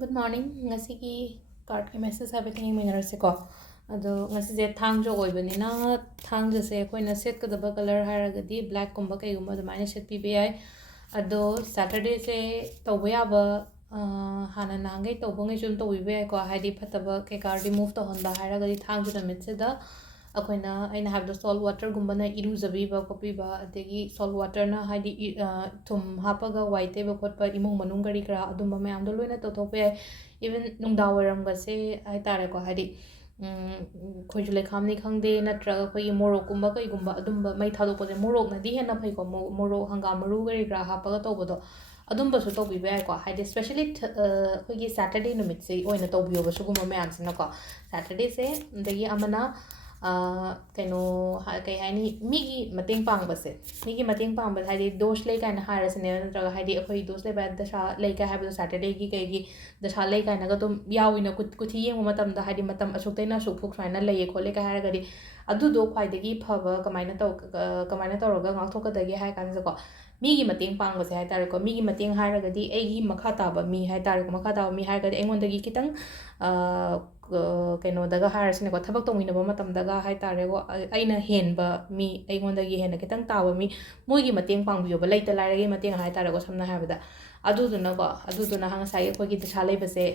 Good morning. Ngasigi card ki message everything minarse ko. Ado ngasije thangjo oibanina thangja se koina setkadaba color haragadi black kumba kai gumba adumai set pibe ai. Ado Saturday se tawba yaba hana nangai tawba ngai chum tawibe ai ko haidi phataba ke card remove to honda haragadi thangjo namit se da अखोना अना हाबद salt water गुम्बना इरुजबीबा कोपीबा अदगी salt water ना हाइदी थुम हापगा वाइटेबा खोटपा इमुंग मनुंग गरी करा अदुम मयाम दो लोइना तोथोपे even नुंगदा वरम गसे high तारे को हाइदी खोजु लेखामनी खंगदे नत्रगा खोई मोरोक गुम्बा कई गुम्बा अदुम मै थादो पोजे मोरोक नदी हेना फै को मोरोक हंगा मरु गरी करा हापगा तोबदो अदुम बसु तोबीबा को हाइदी स्पेशली खोई सैटरडे नुमित से ओइना तोबियो बसु गुम्बा मयाम सिना को सैटरडे से दगी अमना कनो कई हाइनी मीगी मतेंग पांगबसे मीगी मतेंग पांगबस हाइदी दोष ले काना हारसने नत्रगा हाइदी अखोई दोष ले बाद दशा ले का हाइबो सैटरडे की कईगी दशा ले काना ग तुम याविना कुथि येंग मतम दा हाइदी मतम अशुक्तैना सुफुक स्वाइना ले खोले का हारगदी अदुदो ख्वाइदगी फब कमाइना तौरगा गाथोकदगी हाइ कानसको मीगी मतेंग पांगबसे हाइ तारेको मीगी मतेंग हारगदी एगी मखा ताबा मी हाइ तारेको मखा ताबा मी हारगदी एंगोंदगी कितंग कैनोदगा हारसिनेको थबक तौमिनबा मतमदगा हाइ तारेको अइना हेनबा मी एंगोंदगी हेना कितंग ताबा मी मोइगी मतेंग पांगबियोबा लैता लाइरगे मतेंग हाइ तारेको समना हाइबदा अदुदुना हंगसाइ अखोइगी दशा लैबसे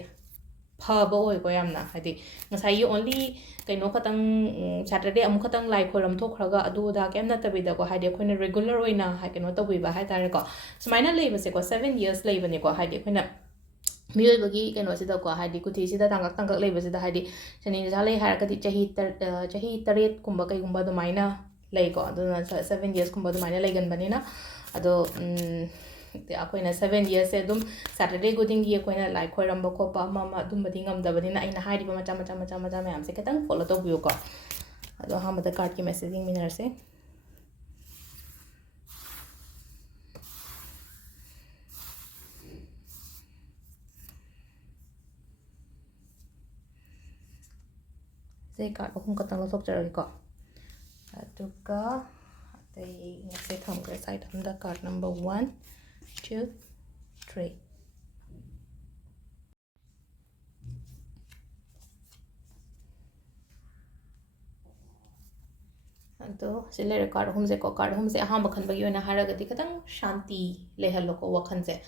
फबा ओइको यामना हाइदि ngसाइ ओनली कैनो खतंग सैटरडे अमु खतंग लाइ खोरम थोखरगा अदुदा केम नतबिदको हाइदि अखोइना रेगुलर ओइना हाइ कैनो तौबिबा हाइ तारेको सुमाइना लैबसेको 7 years लैबनेको हाइदि अखोइना मियोइबगी कैनोसिदको हाइदि कुथिसिदा तांगक तांगक लैबसिदा हाइदि शनि दशा लै हारगदी चही 8 कुंबा कईगुंबा दुमाइना लैको अदुना 7 years कुंबा दुमाइना लैगनबनिना अदो अखोइना 7 years से अदुम सैटरडे गुदिंगी अखोइना लाइ खोरंबा खोपा अमा अदुमबदि ngamdabadina aina हाइदिबा मचा मयाम से खतंग फॉलो तौबियोको अदो हामदा कार्ड की मेसेजिंग मिनरसे से कार्ड अहुम खतंग लौथोकजरगेको अदुगा से थमग्रे साइड हमदा कार्ड नंबर 1 2 3 अदो से लेरे कार्ड अहुम से अहाम खनबगी ओइना हारगदी खतंग शांति लेहल्लोको वखन से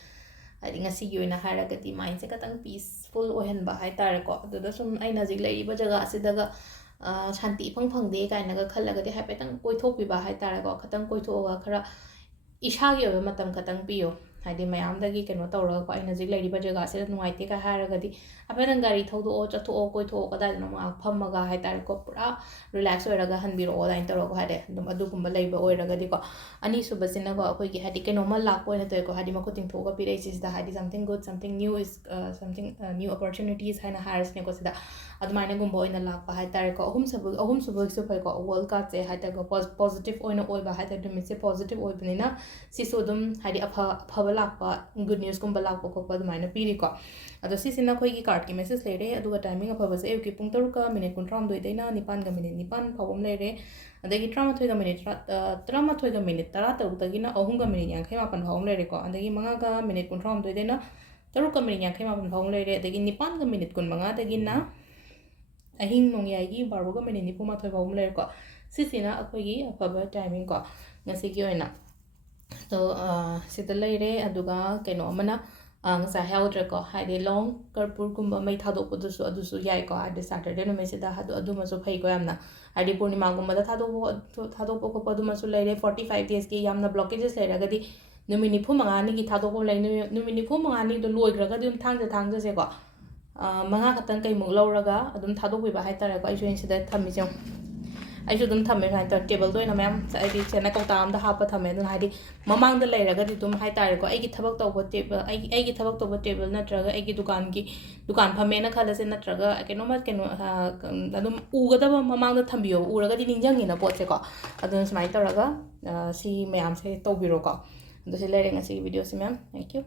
हाइदि ngasiगी ओइना हारगदी माइंड से खतंग पीसफुल ओहनबा हाइ तारेको अदुदा सुम अइना जिक लैरिबा जगह असिदगा शांति फंग फंगदे काइनागा खल्लगदी हाइपेतंग कोइथोकबिबा हाइ तारेको खतंग कोइथोगा खरा इशागी ओइबा मतम खतंग पियो हाइदि मयामदगी कैनो तौरगा अइना जिक लैरिबा जगह असिदा नुंगाइते का हारगदी हाइपेतंग गाड़ी थौदो चथो कोइथो कदाइनो मा फमगा हाइ तारेको पुरा रिलैक्स ओइरगा हनबिरो दाइन तौरको हाइदे दुम अदुगुम्बा लैबा ओइरगदीको अनि सुबसिनागो अखोइगी हाइदि कैनोमा लाको ओइना तोयको हाइदि मखुतिंग थोगा पिरेसिसदा हाइदि something good something new is something new opportunities हाइना हारसनेको सिदा अदुमाइना गुम्बा ओइना लाकपा हाइ तारेको अहुम सुबगसु फैको वर्ल्ड कार्ड से हाइ तारेको पॉजिटिव ओइना ओइबा हाइ तारे दुमिसे पॉजिटिव ओइबनिना सिसु दुम हाइदि अफबा लाकपा गुड न्यूज गुम्बा लाकपा खोपा अदुमाइना पिरिको अदो सिसिना खोइगी कार्ड की मेसेज लेरे अदुगा टाइमिंग अफबसे एवकी पुंग 3 मिनिट 13 दैना 9 मिनिट 9 फावम लेरे अदगी 13 minute 13 minute 13 दगिना 3 minute 58 फावम लेरेको अदगी 5 minute 13 दैना 3 minute 58 फावम लेरे अदगी 9 मिनिट 15 दगिना अहिंग नोंयागी 12 मिनिट 94 फावम लेरेको सिसिना अखोइगी अफबा टाइमिंग को ngasiगी ओइना तो सिदा लेरे अदुगा canoe Amna ngasa heldreko haide long karpur kumba mai thadokpudusu adusu yaiko haide saturday numisida hadu adumasu phaiko yamna haide purnima gumba da thadokpo ko adumasu leire 45 days ki yamna blockages leiragadi numini phumanga ni ki thadokpo lei numini phumanga ni do loigraga dum thangja se ko manga khatan kai muk lawraga adum thadokbiba haitare ko aisu insida thammisem aisu dum thamme hai ta table do ina ma'am ai chena kawta am da hapa thamme dun haidi mamang da leiraga di dum hai tare ko ai gi thabak tawba table ai gi thabak tawba table natraga ai gi dukan phame na khala se natraga keno ma keno adum ugada ba mamang da thambiyo uraga di ninjangi na pot se ko adun smai tawraga si ma'am se tawbiro ko do se leire ngasi video se ma'am thank you